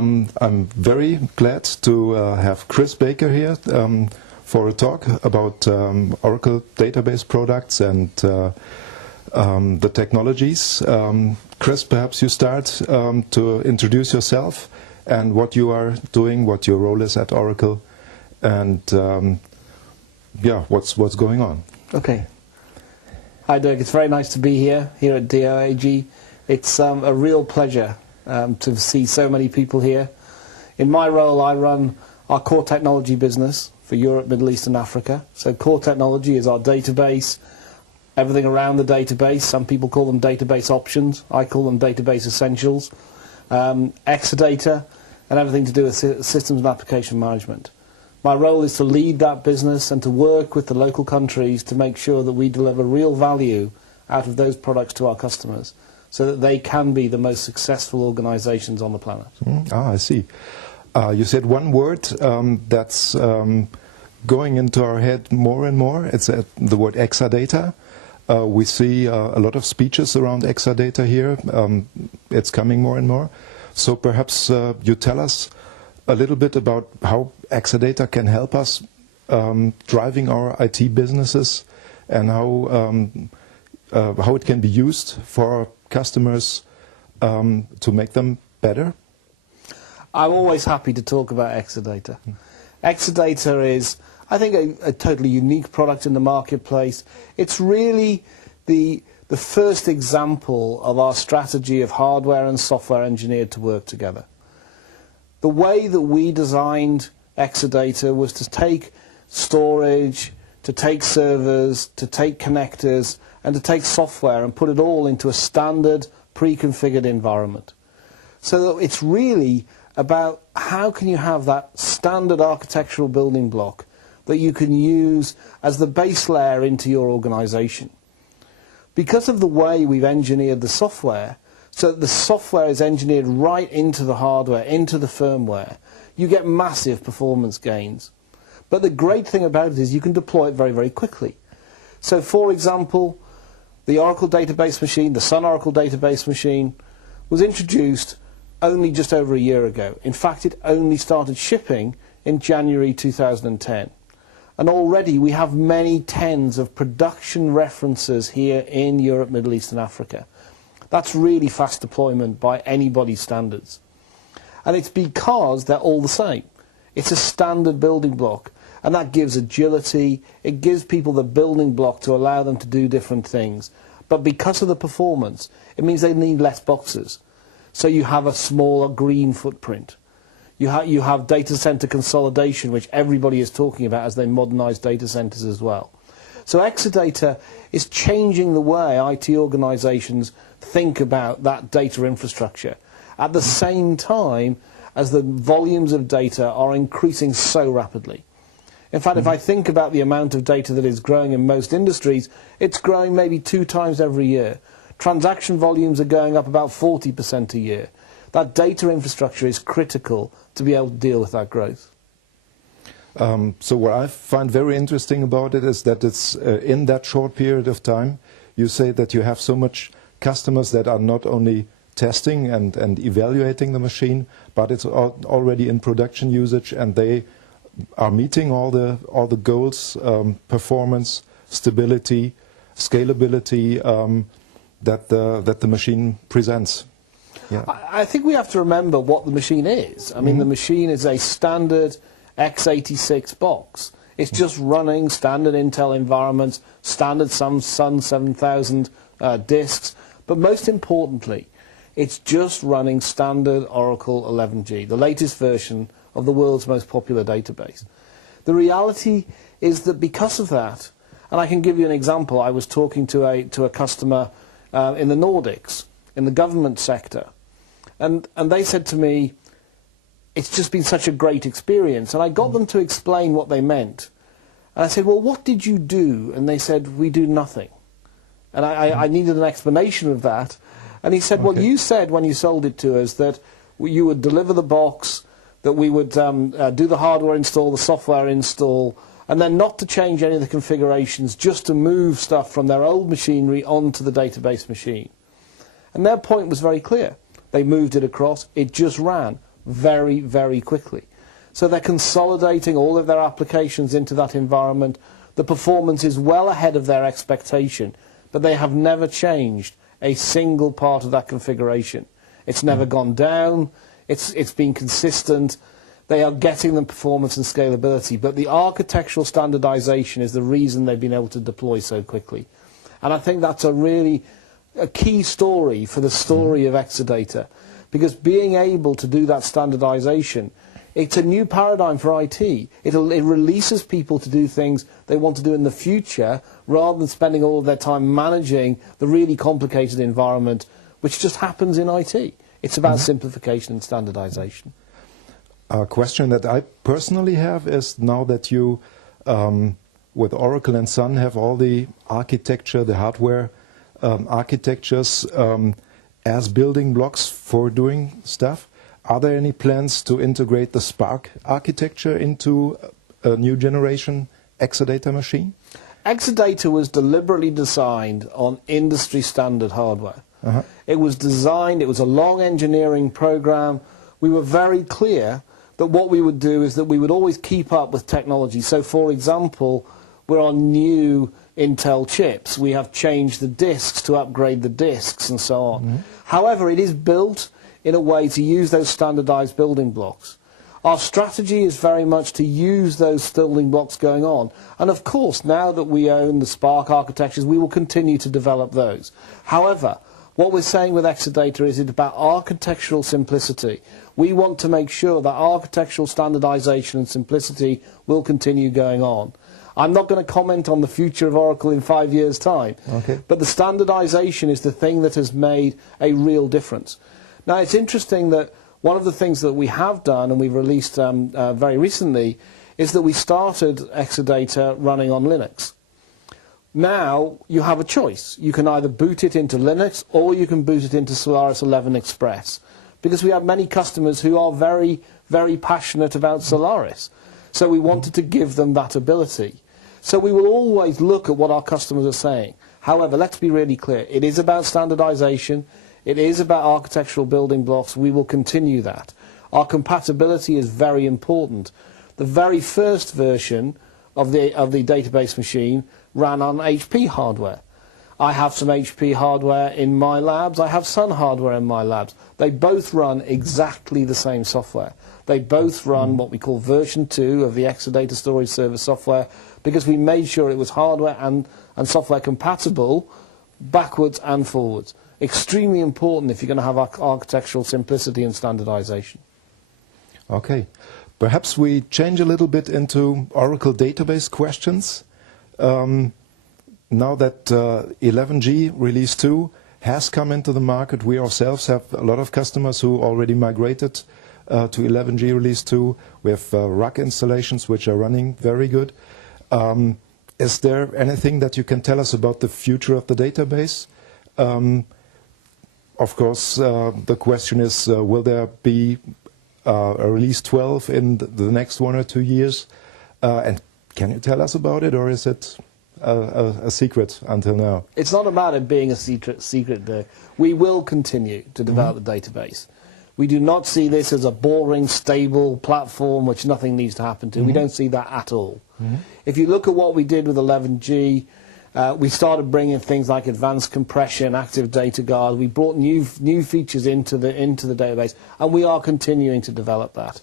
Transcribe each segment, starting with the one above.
I'm very glad to have Chris Baker here for a talk about Oracle database products and the technologies. Chris, perhaps you start to introduce yourself and what you are doing, what your role is at Oracle, and yeah, what's going on. Okay. Hi Dirk, it's very nice to be here at DOAG. It's a real pleasure to see so many people here. In my role, I run our core technology business for Europe, Middle East and Africa. So core technology is our database, everything around the database. Some people call them database options. I call them database essentials. Exadata, and everything to do with systems and application management. My role is to lead that business and to work with the local countries to make sure that we deliver real value out of those products to our customers so that they can be the most successful organizations on the planet. I see. You said one word that's going into our head more and more. It's the word Exadata. We see a lot of speeches around Exadata here. It's coming more and more. So perhaps you tell us a little bit about how Exadata can help us driving our IT businesses and how it can be used for our customers to make them better. I'm always happy to talk about Exadata. Exadata is, I think, a totally unique product in the marketplace. It's really the first example of our strategy of hardware and software engineered to work together. The way that we designed Exadata was to take storage, to take servers, to take connectors, and to take software and put it all into a standard pre-configured environment. So that it's really about how can you have that standard architectural building block that you can use as the base layer into your organization. Because of the way we've engineered the software, so that the software is engineered right into the hardware, into the firmware, you get massive performance gains. But the great thing about it is you can deploy it very, very quickly. So for example, the Oracle database machine, the Sun Oracle database machine, was introduced only just over a year ago. In fact, it only started shipping in January 2010. And already we have many tens of production references here in Europe, Middle East and Africa. That's really fast deployment by anybody's standards. And it's because they're all the same. It's a standard building block. And that gives agility. It gives people the building block to allow them to do different things. But because of the performance, it means they need less boxes. So you have a smaller green footprint. You have data center consolidation, which everybody is talking about as they modernize data centers as well. So Exadata is changing the way IT organizations think about that data infrastructure at the same time as the volumes of data are increasing so rapidly. In fact, if I think about the amount of data that is growing in most industries, it's growing maybe 2 times every year. Transaction volumes are going up about 40% a year. That data infrastructure is critical to be able to deal with that growth. So what I find very interesting about it is that it's in that short period of time, you say that you have so much customers that are not only testing and evaluating the machine, but it's already in production usage and they are meeting all the goals, performance, stability, scalability that the machine presents. Yeah. I think we have to remember what the machine is. I mean, the machine is a standard x86 box. It's just running standard Intel environments, standard Sun 7000 disks, but most importantly, it's just running standard Oracle 11G, the latest version of the world's most popular database. The reality is that because of that, and I can give you an example, I was talking to a customer in the Nordics, in the government sector, and they said to me, it's just been such a great experience. And I got them to explain what they meant. And I said, well, what did you do? And they said, we do nothing. And I needed an explanation of that. And he said, well, you said when you sold it to us that you would deliver the box, that we would do the hardware install, the software install, and then not to change any of the configurations, just to move stuff from their old machinery onto the database machine. And their point was very clear. They moved it across, it just ran. very, very quickly. So they're consolidating all of their applications into that environment. The performance is well ahead of their expectation, but they have never changed a single part of that configuration. It's never gone down. It's been consistent. They are getting the performance and scalability, but the architectural standardization is the reason they've been able to deploy so quickly. And I think that's a key story for the story of Exadata, because being able to do that standardization, it's a new paradigm for IT. It releases people to do things they want to do in the future, rather than spending all of their time managing the really complicated environment, which just happens in IT. It's about simplification and standardization. A question that I personally have is, now that you, with Oracle and Sun, have all the architecture, the hardware architectures as building blocks for doing stuff, are there any plans to integrate the Spark architecture into a new generation Exadata machine? Exadata was deliberately designed on industry standard hardware. It was designed, it was a long engineering program. We were very clear that what we would do is that we would always keep up with technology. So, for example, we're on new Intel chips. We have changed the disks to upgrade the disks and so on. However, it is built in a way to use those standardized building blocks. Our strategy is very much to use those building blocks going on. And of course, now that we own the Spark architectures, we will continue to develop those. However, what we're saying with Exadata is it's about architectural simplicity. We want to make sure that architectural standardization and simplicity will continue going on. I'm not going to comment on the future of Oracle in 5 years' time, but the standardization is the thing that has made a real difference. Now, it's interesting that one of the things that we have done, and we've released very recently, is that we started Exadata running on Linux. Now you have a choice. You can either boot it into Linux or you can boot it into Solaris 11 Express, because we have many customers who are very, very passionate about Solaris. So we wanted to give them that ability. So we will always look at what our customers are saying. However, let's be really clear. It is about standardization. It is about architectural building blocks. We will continue that. Our compatibility is very important. The very first version of the database machine ran on HP hardware. I have some HP hardware in my labs. I have Sun hardware in my labs. They both run exactly the same software. They both run what we call version 2 of the Exadata storage server software, because we made sure it was hardware and software compatible backwards and forwards. Extremely important if you're going to have architectural simplicity and standardization. Okay. Perhaps we change a little bit into Oracle database questions. Now that 11G Release 2 has come into the market, we ourselves have a lot of customers who already migrated to 11G Release 2. We have RAC installations which are running very good. Is there anything that you can tell us about the future of the database? Of course, the question is, will there be a Release 12 in the next 1 or 2 years? And can you tell us about it, or is it a secret until now? It's not about it being a secret, Dirk. We will continue to develop the database. We do not see this as a boring, stable platform which nothing needs to happen to. We don't see that at all. If you look at what we did with 11G, we started bringing things like advanced compression, active data guard. We brought new features into the database, and we are continuing to develop that.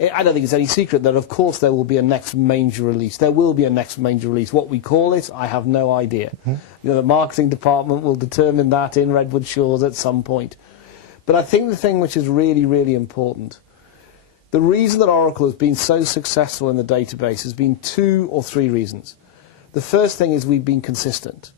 I don't think it's any secret that, of course, there will be a next major release. There will be a next major release. What we call it, I have no idea. The marketing department will determine that in Redwood Shores at some point. But I think the thing which is really, really important, the reason that Oracle has been so successful in the database has been 2 or 3 reasons. The first thing is we've been consistent.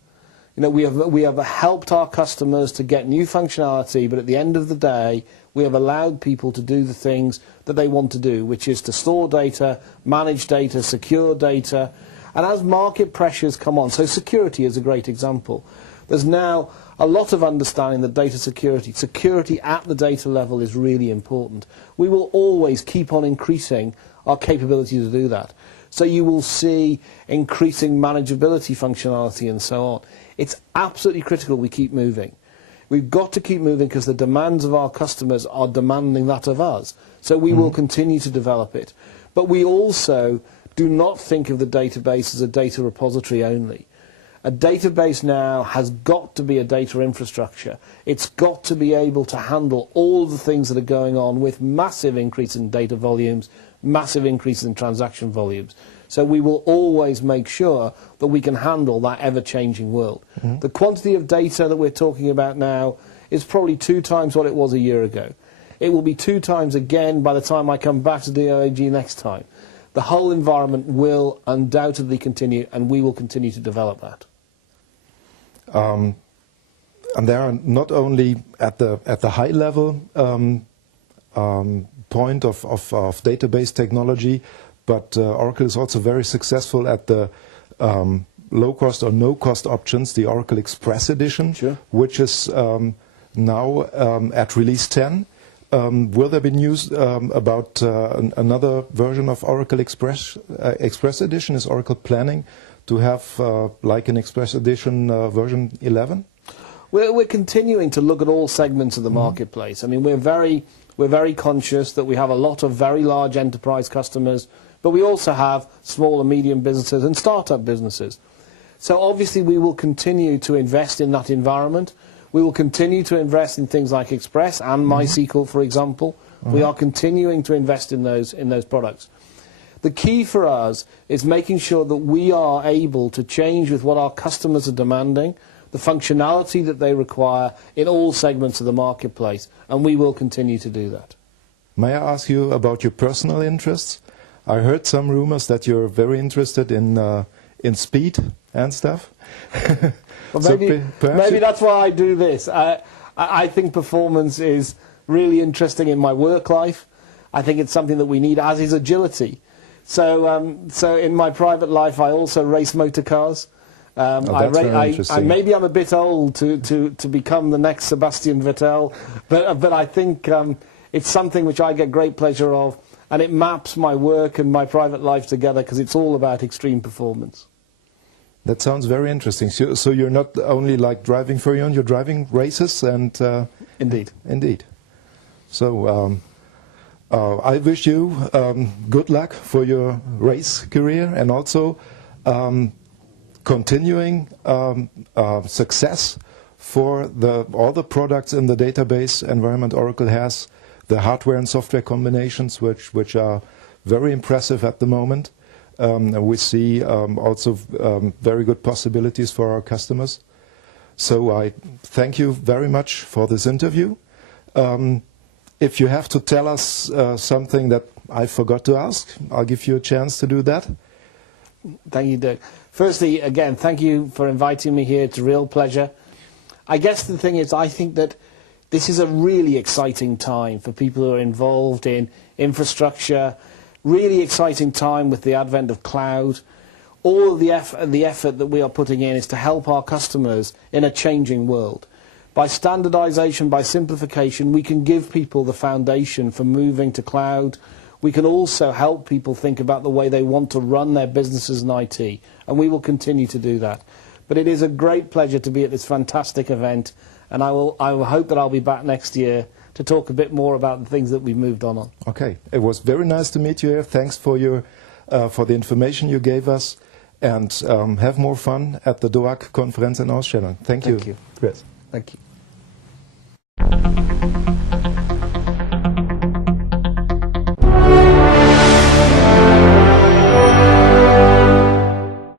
We have helped our customers to get new functionality, but at the end of the day, we have allowed people to do the things that they want to do, which is to store data, manage data, secure data. And as market pressures come on, so security is a great example. There's now a lot of understanding that data security at the data level is really important. We will always keep on increasing our capability to do that. So you will see increasing manageability functionality and so on. It's absolutely critical we keep moving. We've got to keep moving because the demands of our customers are demanding that of us. So we will continue to develop it. But we also do not think of the database as a data repository only. A database now has got to be a data infrastructure. It's got to be able to handle all of the things that are going on with massive increase in data volumes, massive increase in transaction volumes. So we will always make sure that we can handle that ever-changing world. The quantity of data that we're talking about now is probably 2 times what it was a year ago. It will be 2 times again by the time I come back to DOAG next time. The whole environment will undoubtedly continue, and we will continue to develop that. And there are not only at the high level point of database technology, but Oracle is also very successful at the low-cost or no-cost options, the Oracle Express Edition, which is now at release 10. Will there be news about another version of Oracle Express Edition? Is Oracle planning to have like an Express Edition version 11? We're continuing to look at all segments of the marketplace. I mean, we're very conscious that we have a lot of very large enterprise customers, but we also have small and medium businesses and startup businesses. So obviously we will continue to invest in that environment. We will continue to invest in things like Express and MySQL, for example. We are continuing to invest in those products. The key for us is making sure that we are able to change with what our customers are demanding, the functionality that they require in all segments of the marketplace, and we will continue to do that. May I ask you about your personal interests? I heard some rumors that you're very interested in speed and stuff. Well, maybe that's why I do this. I think performance is really interesting in my work life. I think it's something that we need, as is agility. So in my private life, I also race motor cars. Maybe I'm a bit old to become the next Sebastian Vettel, but I think it's something which I get great pleasure of, and it maps my work and my private life together because it's all about extreme performance. That sounds very interesting. So you're not only like driving for your own, you're driving races and... Indeed. So I wish you good luck for your race career and also continuing success for all the products in the database environment Oracle has, the hardware and software combinations which are very impressive at the moment. We see also very good possibilities for our customers. So I thank you very much for this interview. If you have to tell us something that I forgot to ask, I'll give you a chance to do that. Thank you, Dirk. Firstly, again, thank you for inviting me here. It's a real pleasure. I guess the thing is, I think that this is a really exciting time for people who are involved in infrastructure, really exciting time with the advent of cloud. All of the effort that we are putting in is to help our customers in a changing world. By standardization, by simplification, we can give people the foundation for moving to cloud. We can also help people think about the way they want to run their businesses in IT, and we will continue to do that. But it is a great pleasure to be at this fantastic event, and I will hope that I'll be back next year to talk a bit more about the things that we've moved on. Okay, it was very nice to meet you here. Thanks for for the information you gave us, and have more fun at the DOAG Konferenz in Ausstellung. Thank you. Thank you. Chris. Thank you.